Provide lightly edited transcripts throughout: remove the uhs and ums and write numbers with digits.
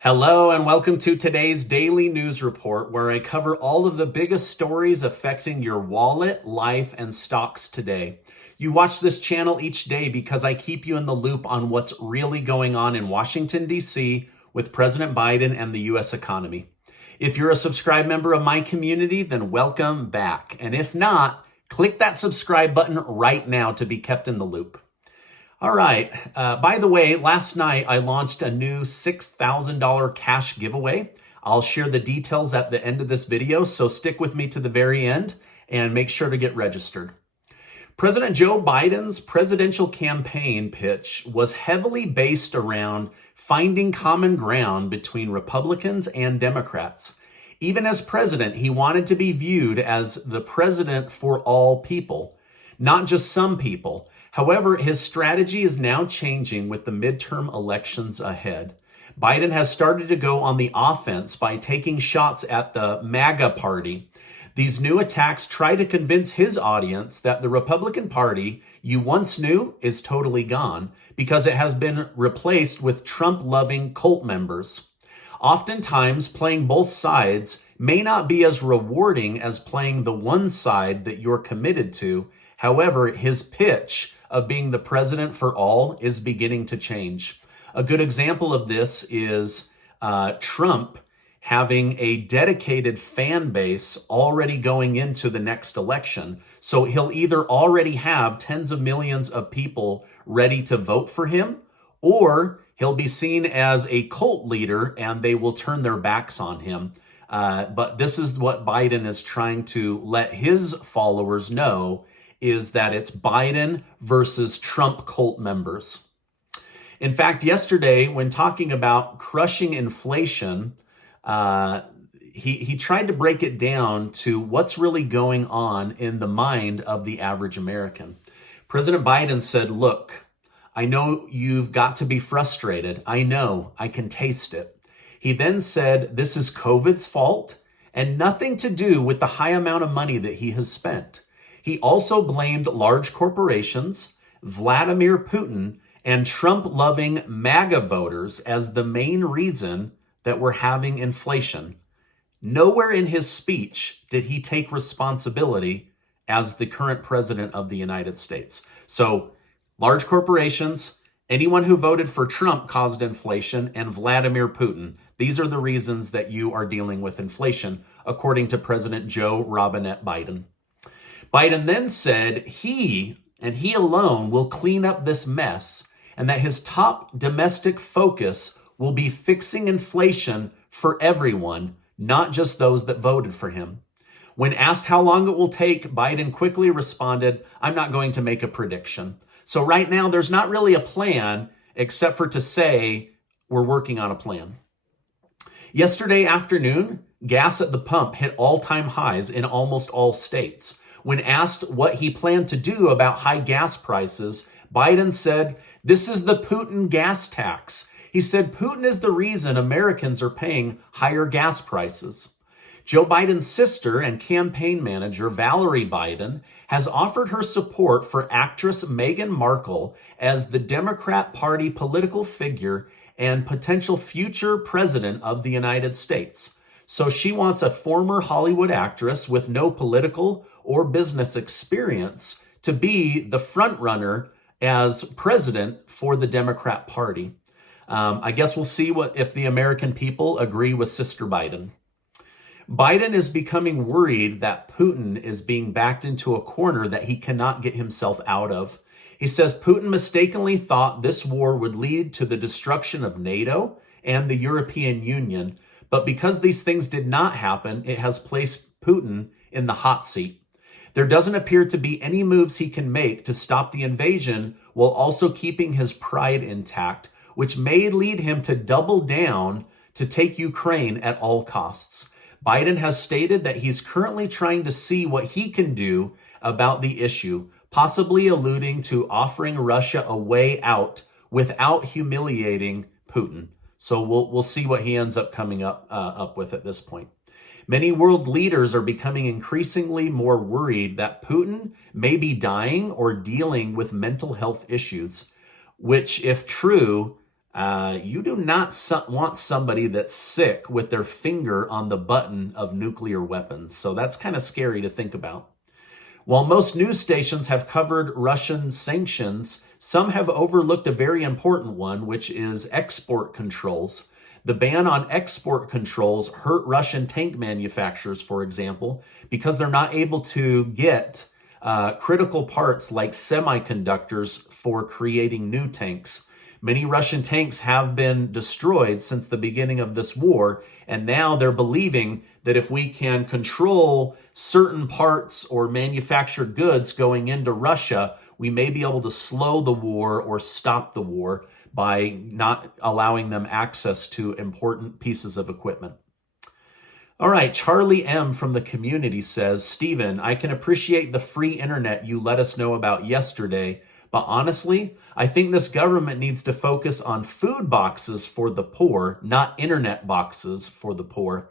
Hello and welcome to today's daily news report where I cover all of the biggest stories affecting your wallet, life, and stocks today. You watch this channel each day because I keep you in the loop on what's really going on in Washington, D.C. with President Biden and the U.S. economy. If you're a subscribed member of my community, then welcome back. And if not, click that subscribe button right now to be kept in the loop. All right. By the way, last night I launched a new $6,000 cash giveaway. I'll share the details at the end of this video, so stick with me to the very end and make sure to get registered. President Joe Biden's presidential campaign pitch was heavily based around finding common ground between Republicans and Democrats. Even as president, he wanted to be viewed as the president for all people, not just some people. However, his strategy is now changing with the midterm elections ahead. Biden has started to go on the offense by taking shots at the MAGA party. These new attacks try to convince his audience that the Republican Party you once knew is totally gone because it has been replaced with Trump-loving cult members. Oftentimes, playing both sides may not be as rewarding as playing the one side that you're committed to. However, his pitch of being the president for all is beginning to change. A good example of this is Trump having a dedicated fan base already going into the next election. So he'll either already have tens of millions of people ready to vote for him, or he'll be seen as a cult leader and they will turn their backs on him. But this is what Biden is trying to let his followers know, is that it's Biden versus Trump cult members. In fact, yesterday, when talking about crushing inflation, he tried to break it down to what's really going on in the mind of the average American. President Biden said, look, I know you've got to be frustrated. I know, I can taste it. He then said, this is COVID's fault and nothing to do with the high amount of money that he has spent. He also blamed large corporations, Vladimir Putin, and Trump-loving MAGA voters as the main reason that we're having inflation. Nowhere in his speech did he take responsibility as the current president of the United States. So, large corporations, anyone who voted for Trump caused inflation, and Vladimir Putin. These are the reasons that you are dealing with inflation, according to President Joe Robinette Biden. Biden then said he, and he alone, will clean up this mess, and that his top domestic focus will be fixing inflation for everyone, not just those that voted for him. When asked how long it will take, Biden quickly responded, I'm not going to make a prediction. So right now, there's not really a plan, except for to say we're working on a plan. Yesterday afternoon, gas at the pump hit all-time highs in almost all states. When asked what he planned to do about high gas prices, Biden said, this is the Putin gas tax. He said Putin is the reason Americans are paying higher gas prices. Joe Biden's sister and campaign manager, Valerie Biden, has offered her support for actress Meghan Markle as the Democrat Party political figure and potential future president of the United States. So she wants a former Hollywood actress with no political or business experience to be the front runner as president for the Democrat Party. I guess we'll see if the American people agree with Sister Biden. Biden is becoming worried that Putin is being backed into a corner that he cannot get himself out of. He says Putin mistakenly thought this war would lead to the destruction of NATO and the European Union, but because these things did not happen, it has placed Putin in the hot seat. There doesn't appear to be any moves he can make to stop the invasion while also keeping his pride intact, which may lead him to double down to take Ukraine at all costs. Biden has stated that he's currently trying to see what he can do about the issue, possibly alluding to offering Russia a way out without humiliating Putin. So we'll see what he ends up coming up with at this point. Many world leaders are becoming increasingly more worried that Putin may be dying or dealing with mental health issues, which, if true, You do not want somebody that's sick with their finger on the button of nuclear weapons. So that's kind of scary to think about. While most news stations have covered Russian sanctions, some have overlooked a very important one, which is export controls. The ban on export controls hurt Russian tank manufacturers, for example, because they're not able to get critical parts like semiconductors for creating new tanks. Many Russian tanks have been destroyed since the beginning of this war, and now they're believing that if we can control certain parts or manufactured goods going into Russia, we may be able to slow the war or stop the war by not allowing them access to important pieces of equipment. All right, Charlie M. from the community says, Stephen, I can appreciate the free internet you let us know about yesterday, but honestly, I think this government needs to focus on food boxes for the poor, not internet boxes for the poor.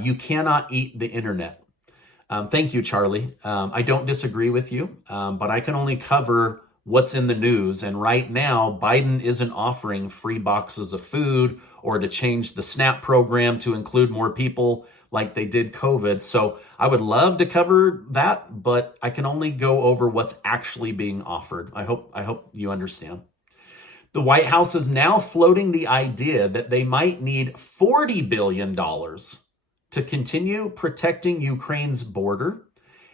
You cannot eat the internet. Thank you, Charlie. I don't disagree with you, but I can only cover what's in the news. And right now, Biden isn't offering free boxes of food or to change the SNAP program to include more people like they did COVID. So I would love to cover that, but I can only go over what's actually being offered. I hope you understand. The White House is now floating the idea that they might need $40 billion to continue protecting Ukraine's border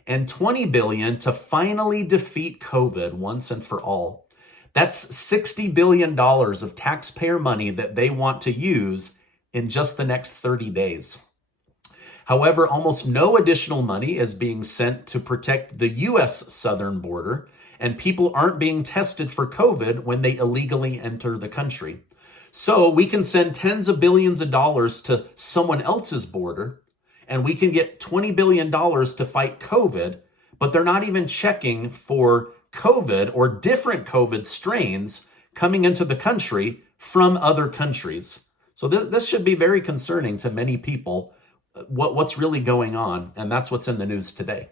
and $20 billion to finally defeat COVID once and for all. That's $60 billion of taxpayer money that they want to use in just the next 30 days. However, almost no additional money is being sent to protect the U.S. southern border, and people aren't being tested for COVID when they illegally enter the country. So we can send tens of billions of dollars to someone else's border, and we can get $20 billion to fight COVID, but they're not even checking for COVID or different COVID strains coming into the country from other countries. So this should be very concerning to many people, what's really going on, and that's what's in the news today.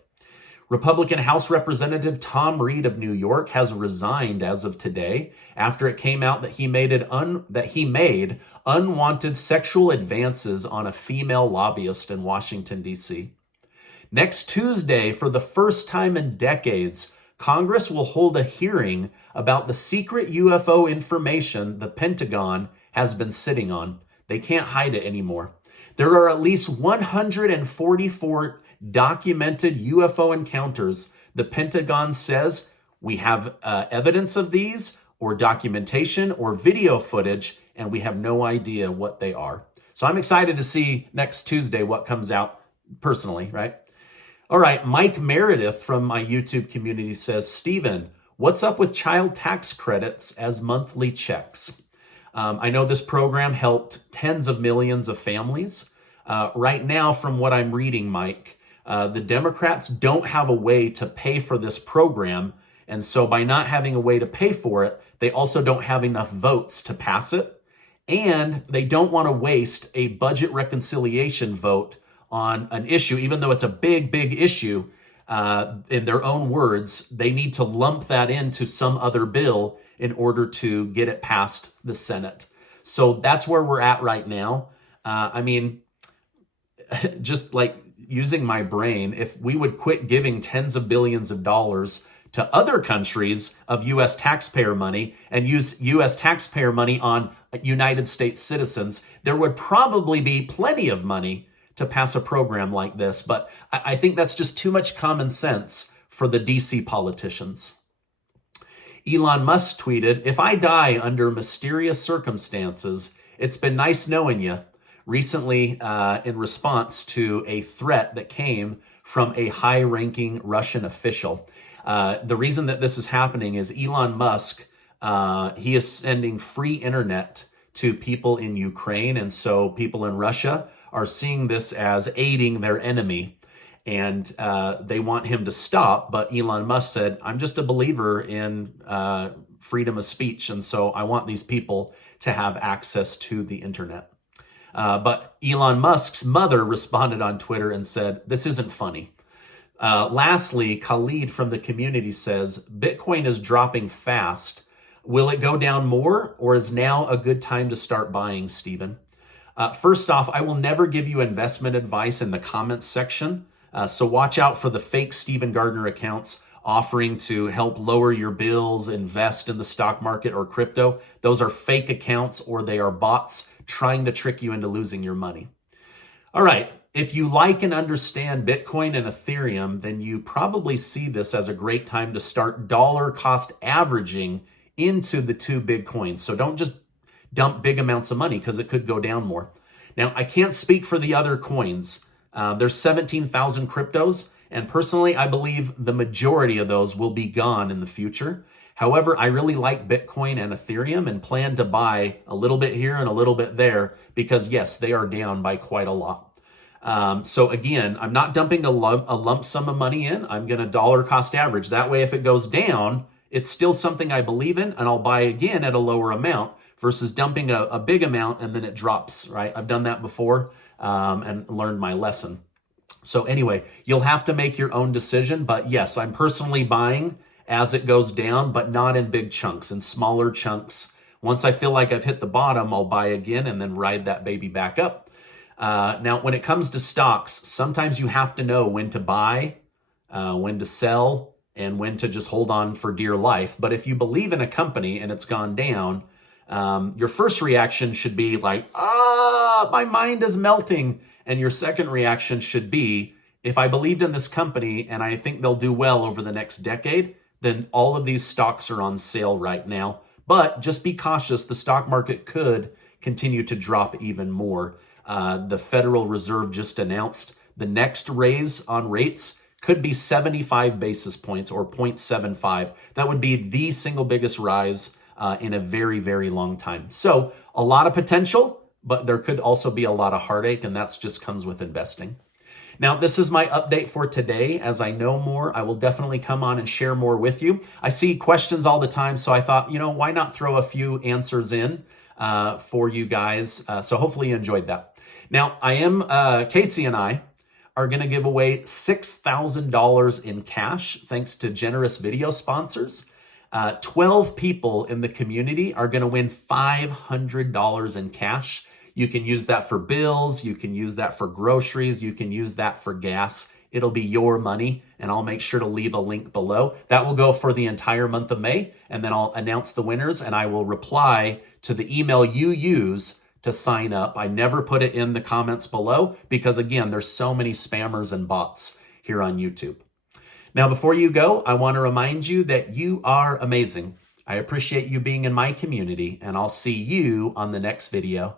Republican House Representative Tom Reed of New York has resigned as of today after it came out that he made unwanted sexual advances on a female lobbyist in Washington, D.C. Next Tuesday, for the first time in decades, Congress will hold a hearing about the secret UFO information the Pentagon has been sitting on. They can't hide it anymore. There are at least 144 documented UFO encounters. The Pentagon says we have evidence of these or documentation or video footage, and we have no idea what they are. So I'm excited to see next Tuesday what comes out personally, right? All right, Mike Meredith from my YouTube community says, Stephen, what's up with child tax credits as monthly checks? I know this program helped tens of millions of families. Right now, from what I'm reading, Mike, the Democrats don't have a way to pay for this program. And so by not having a way to pay for it, they also don't have enough votes to pass it. And they don't want to waste a budget reconciliation vote on an issue, even though it's a big, big issue. In their own words, they need to lump that into some other bill in order to get it past the Senate. So that's where we're at right now. Just like using my brain, if we would quit giving tens of billions of dollars to other countries of U.S. taxpayer money and use U.S. taxpayer money on United States citizens, there would probably be plenty of money to pass a program like this. But I think that's just too much common sense for the D.C. politicians. Elon Musk tweeted, if I die under mysterious circumstances, it's been nice knowing you. Recently, in response to a threat that came from a high-ranking Russian official. The reason that this is happening is Elon Musk, he is sending free internet to people in Ukraine, and so people in Russia are seeing this as aiding their enemy, and they want him to stop. But Elon Musk said, I'm just a believer in freedom of speech, and so I want these people to have access to the internet. But Elon Musk's mother responded on Twitter and said, this isn't funny. Lastly, Khalid from the community says, Bitcoin is dropping fast. Will it go down more, or is now a good time to start buying, Stephen? First off, I will never give you investment advice in the comments section. So watch out for the fake Stephen Gardner accounts offering to help lower your bills, invest in the stock market or crypto. Those are fake accounts, or they are bots trying to trick you into losing your money. All right, if you like and understand Bitcoin and Ethereum, then you probably see this as a great time to start dollar cost averaging into the two big coins. So don't just dump big amounts of money, because it could go down more. Now, I can't speak for the other coins. There's 17,000 cryptos, and personally, I believe the majority of those will be gone in the future. However, I really like Bitcoin and Ethereum and plan to buy a little bit here and a little bit there because, yes, they are down by quite a lot. So again, I'm not dumping a lump sum of money in. I'm going to dollar cost average. That way, if it goes down, it's still something I believe in, and I'll buy again at a lower amount versus dumping a big amount and then it drops, right? I've done that before and learned my lesson. So anyway, you'll have to make your own decision. But yes, I'm personally buying as it goes down, but not in big chunks, in smaller chunks. Once I feel like I've hit the bottom, I'll buy again and then ride that baby back up. Now, when it comes to stocks, sometimes you have to know when to buy, when to sell, and when to just hold on for dear life. But if you believe in a company and it's gone down, your first reaction should be like, my mind is melting. And your second reaction should be, if I believed in this company and I think they'll do well over the next decade, then all of these stocks are on sale right now. But just be cautious. The stock market could continue to drop even more. The Federal Reserve just announced the next raise on rates could be 75 basis points, or 0.75. That would be the single biggest rise in a very, very long time. So a lot of potential, but there could also be a lot of heartache, and that's just comes with investing. Now, this is my update for today. As I know more, I will definitely come on and share more with you. I see questions all the time, so I thought, why not throw a few answers in for you guys? So hopefully you enjoyed that. Now, Casey and I are going to give away $6,000 in cash, thanks to generous video sponsors. 12 people in the community are going to win $500 in cash. You can use that for bills. You can use that for groceries. You can use that for gas. It'll be your money, and I'll make sure to leave a link below. That will go for the entire month of May, and then I'll announce the winners, and I will reply to the email you use to sign up. I never put it in the comments below because, again, there's so many spammers and bots here on YouTube. Now, before you go, I want to remind you that you are amazing. I appreciate you being in my community, and I'll see you on the next video.